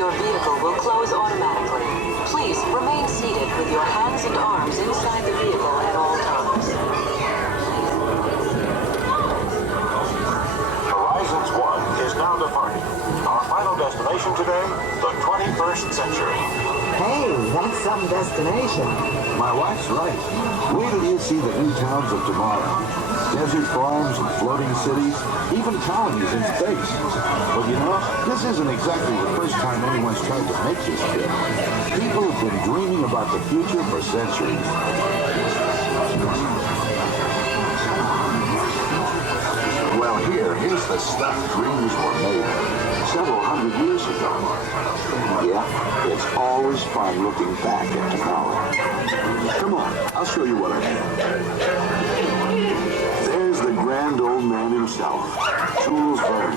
your vehicle will close automatically. Please remain seated with your hands and arms inside the vehicle at all times. Horizons 1 is now departing. Our final destination today, the 21st century. Hey, that's some destination. My wife's right. Wait till you see the new towns of tomorrow. Desert farms and floating cities, even colonies in space. But you know, this isn't exactly the first time anyone's tried to make this trip. People have been dreaming about the future for centuries. Well, here's the stuff dreams were made of several hundred years ago. Yeah, it's always fun looking back at tomorrow. Come on, I'll show you what I mean. There's the grand old man himself, Jules Verne.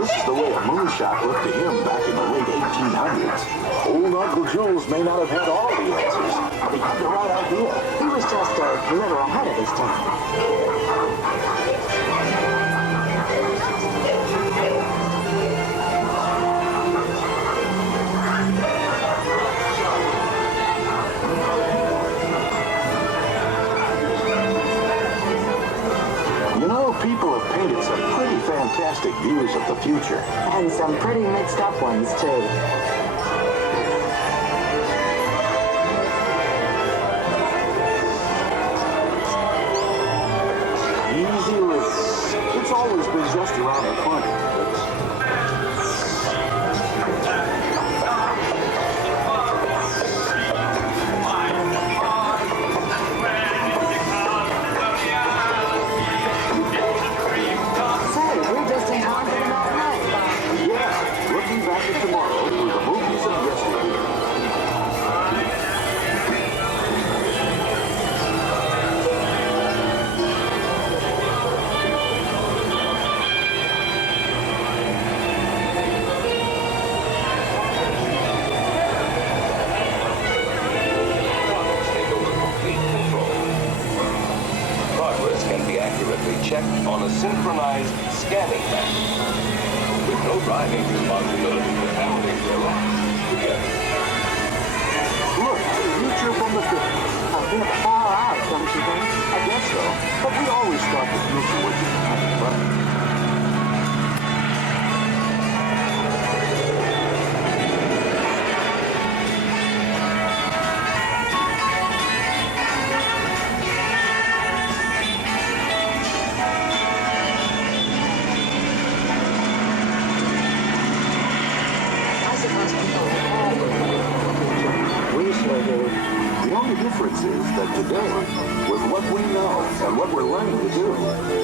This is the way a moonshot looked to him back in the late 1800s. Old Uncle Jules may not have had all the answers, but he had the right idea. He was just a little ahead of his time. People have painted some pretty fantastic views of the future. And some pretty mixed up ones, too. Easy living. It's always been just around the corner. Tomorrow through the movies of yesterday. Progress can be accurately checked on a synchronized scanning map. With no driving responsibility for handling their lives together. Look, the future from the 50s. A bit far out, don't you think? I guess so, but we always thought the future would be kind of fun. The only difference is that today, with what we know and what we're learning to do,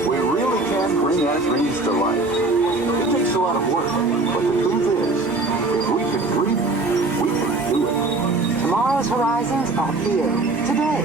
we really can bring our dreams to life. It takes a lot of work, but the truth is, if we can dream it, we can do it. Tomorrow's horizons are here, today.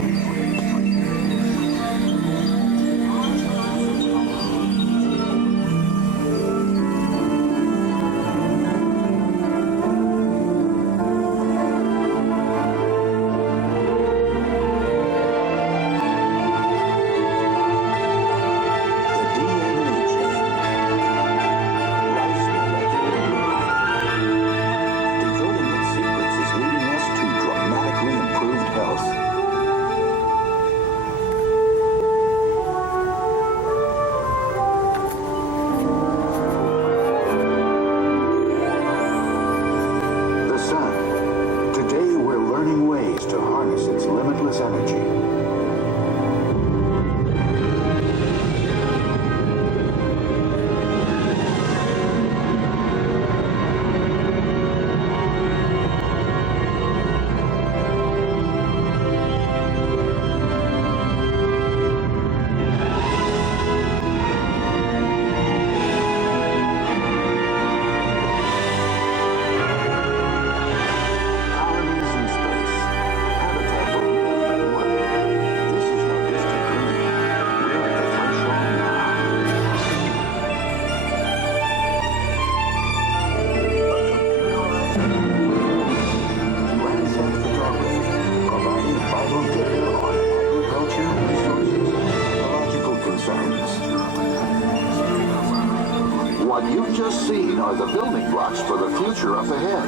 building blocks for the future up ahead.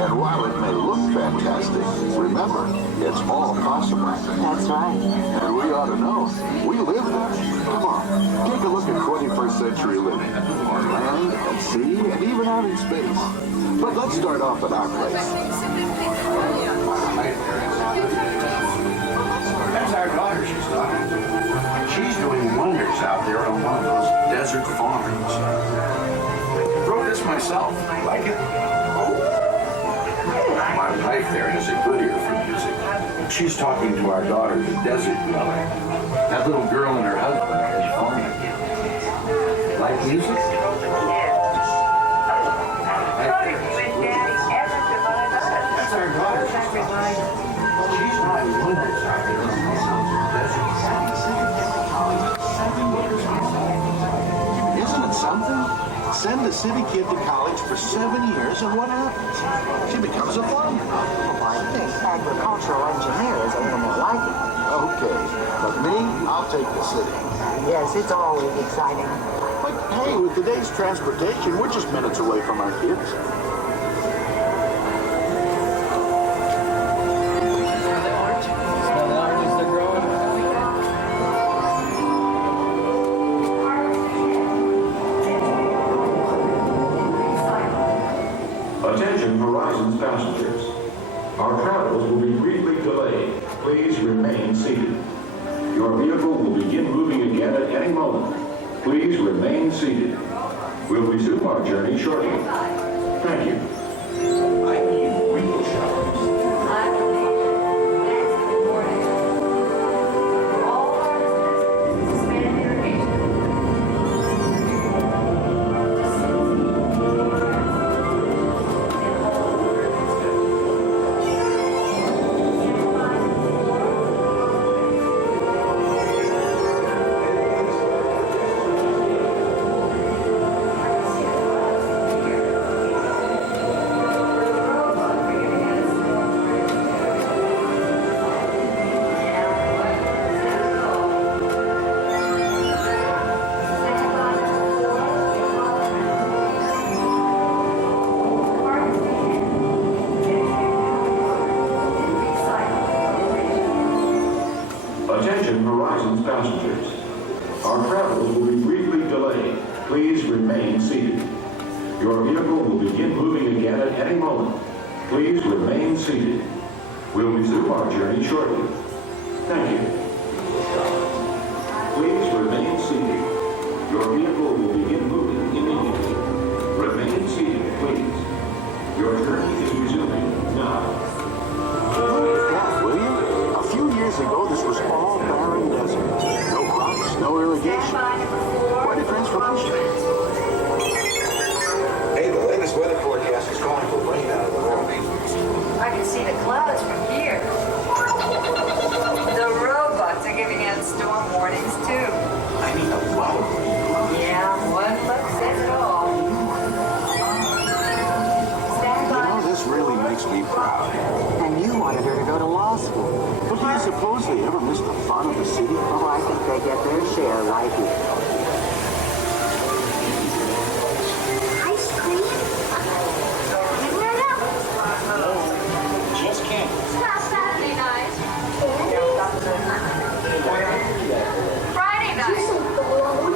And while it may look fantastic, remember, it's all possible. That's right. And we ought to know. We live there. Come on, take a look at 21st century living. On land, at sea, and even out in space. But let's start off at our place. That's our daughter she's talking to. She's doing wonders out there on one of those desert farms. Wrote this myself. Like it? My wife there has a good ear for music. She's talking to our daughter, the desert dweller. That little girl and her husband are farming. Like music? That's our daughter she's talking to. She's doing wonders out there on one of those desert farms. Isn't it something? Send a city kid to college for 7 years, and what happens? She becomes a farmer. Well, I think agricultural engineer is a little more like it. Okay, but me, I'll take the city. Yes, it's always exciting. But hey, with today's transportation, we're just minutes away from our kids. Attention Horizons passengers. Our travels will be briefly delayed. Please remain seated. Your vehicle will begin moving again at any moment. Please remain seated. We'll resume our journey shortly. Thank you. I need real showers. Attention Horizons passengers. Our travels will be briefly delayed. Please remain seated. Your vehicle will begin moving again at any moment. Please remain seated. We'll resume our journey shortly. Thank you. Please remain seated. Your vehicle will begin moving immediately. Remain seated, please. Your journey is resuming now. Yeah, will you? A few years ago, this was all barren desert. No crops, no irrigation. Quite a transformation. Hey, the latest weather forecast is calling for rain out of the world. I can see the clouds from here. The robots are giving out storm warnings too. I need a lot of rain. Yeah, one look says it all. Stand You by. know, this really makes me proud. And you wanted her to go to law school. But do you suppose they ever miss the fun of the city? Oh, I think they get their share right here. Ice cream? Give me that. Just can't. It's not Saturday night. Friday night. You're so glowing.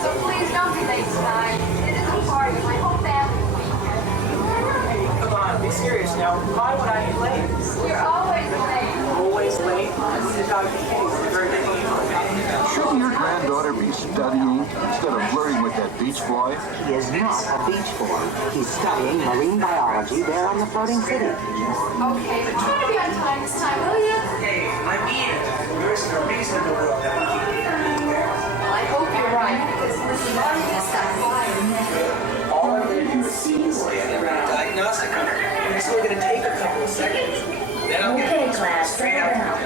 So please don't be late tonight. It is a party. My whole family will be here. Come on, be serious now. Why would I be late? You're always late. Always late? This is Dr. Case. Very good. Shouldn't your granddaughter be studying instead of flirting with that beach boy? He is not a beach boy. He's studying marine biology there on the floating city. Okay, but try to be on time this time, will you? Hey, I mean it. There isn't a reason in the world that we keep you anywhere. Well, I hope you're right, because this is already this time. All I'm going to do is stand and run a diagnostic on her. It's only going to take a couple of seconds. Then I'll get Okay, class, settle down.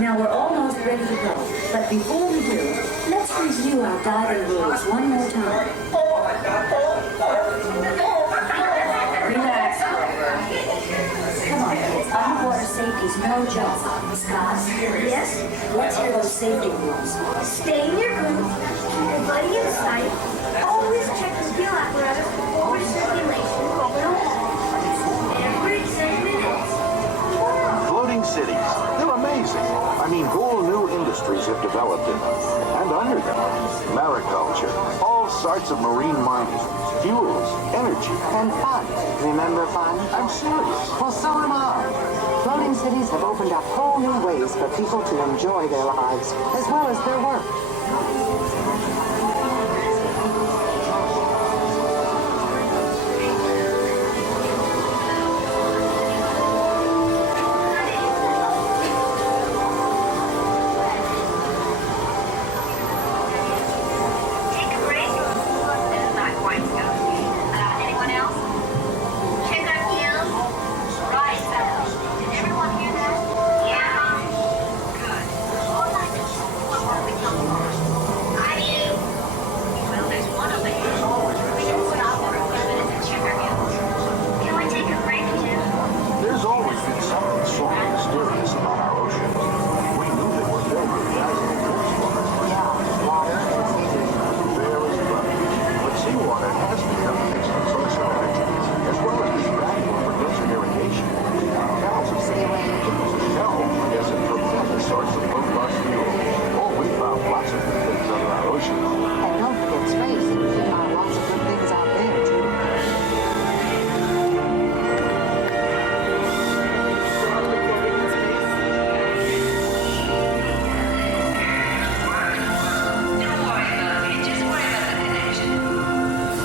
Now we're almost ready to go. But before we do, let's review our guiding rules one more time. Relax, Grover. Come on, kids. Underwater safety's no joke. Scott? Yes? Let's hear those safety rules. Stay in your group. Keep your buddy in sight. Always check sites of marine mining, fuels, energy. And fun. Remember fun? I'm serious. Well, so am I. Floating cities have opened up whole new ways for people to enjoy their lives, as well as their work. Take a break. This is not quite so. Anyone else? Check our heels. Right. Did everyone hear that? Yeah. Good. Where we come from? I do. Well, there's one over here. We can stop for a few minutes and check our heels. Can we take a break too? There's always been something so mysterious about our oceans. We knew they were filled with dazzling water. Yeah, water. Very funny. But seawater has become an excellent source of energy, as well as being valuable for desert irrigation. Canals of saline. No, yes, and tremendous source of low-cost fuel. Oh, we found lots of good things under our oceans. And don't forget space. There are lots of good things out there, too. Don't worry about it. Just worry about the connection.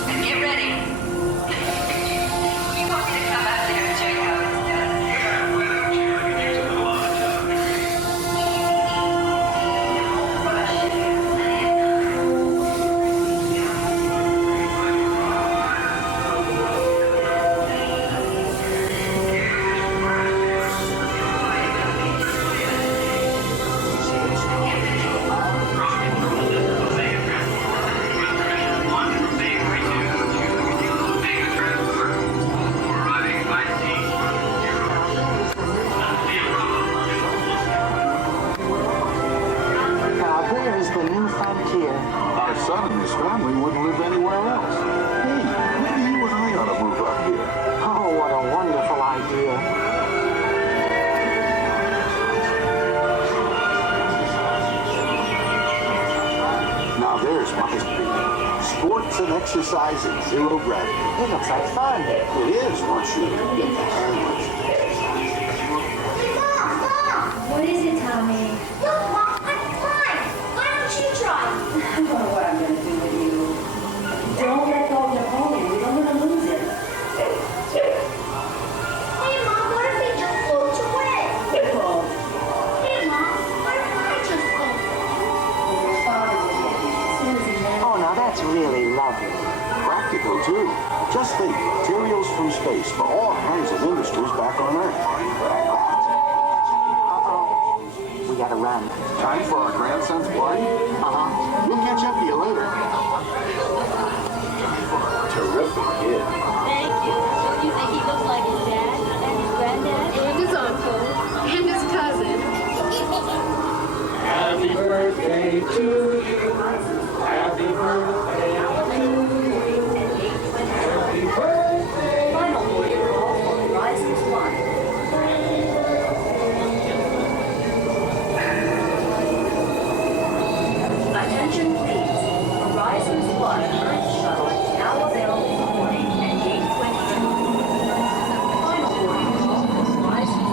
And get ready. You want me to come out there and check how it's done? Now, where is the new frontier? Our son and his family wouldn't live anywhere else. Hey, maybe you and I ought to move up here. Oh, what a wonderful idea. Now there's my street. Sports and exercise in zero gravity. It looks like fun. It is once you get the hang of it. Mom! What is it, Tommy? Look, Mom, I'm flying. Why don't you try? I don't know what I'm going to do with you. Don't let go of the pony. We don't want to lose it. Hey, Mom, what if it just floats away? It won't. Hey, Mom, what if I just float? Your father will get you as soon as he lands. Oh, now that's really lovely. Practical, too. Just think, materials from space for all kinds of industries back on Earth. We gotta run. Time for our grandson's party? Uh-huh. We'll catch up to you later. Terrific kid. Thank you. Don't you think he looks like his dad and his granddad? And his uncle, and his cousin. Happy birthday to you. Happy birthday to you. Happy birthday. Final boarding call for Horizons 1. Attention please. Horizons 1 Earth Shuttle now available for boarding at gate 22. Final boarding call for Horizons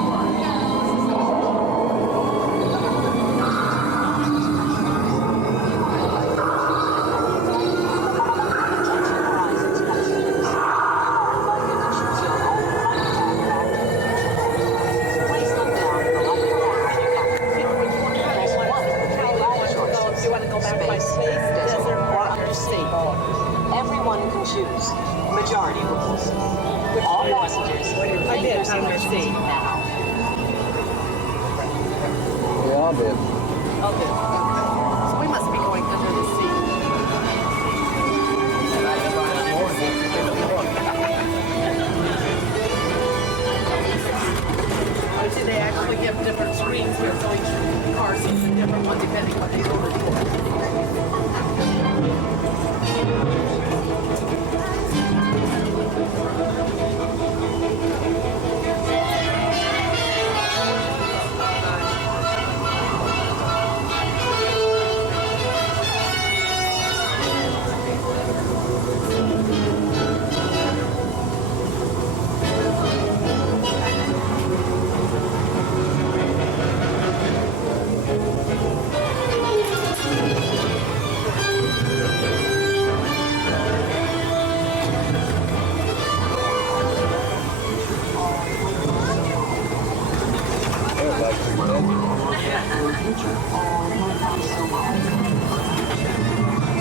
Place them down for light Press 1 for the three life choices. You want to go back by space, desert, or undersea? Everyone can choose. Majority rules. All passengers, I leave did, your seats undersea. now. Okay. So we must be going under the sea. But see, they actually give different screens here, so each car sees a different one depending what they ordered for.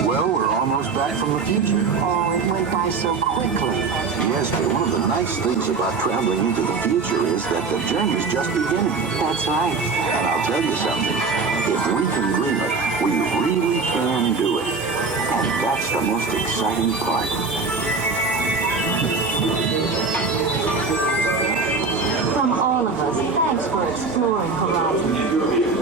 Well, we're almost back from the future. Oh, it went by so quickly. Yes, but one of the nice things about traveling into the future is that the journey's just beginning. That's right. And I'll tell you something. If we can dream it, we really can do it. And that's the most exciting part. From all of us, thanks for exploring horizons.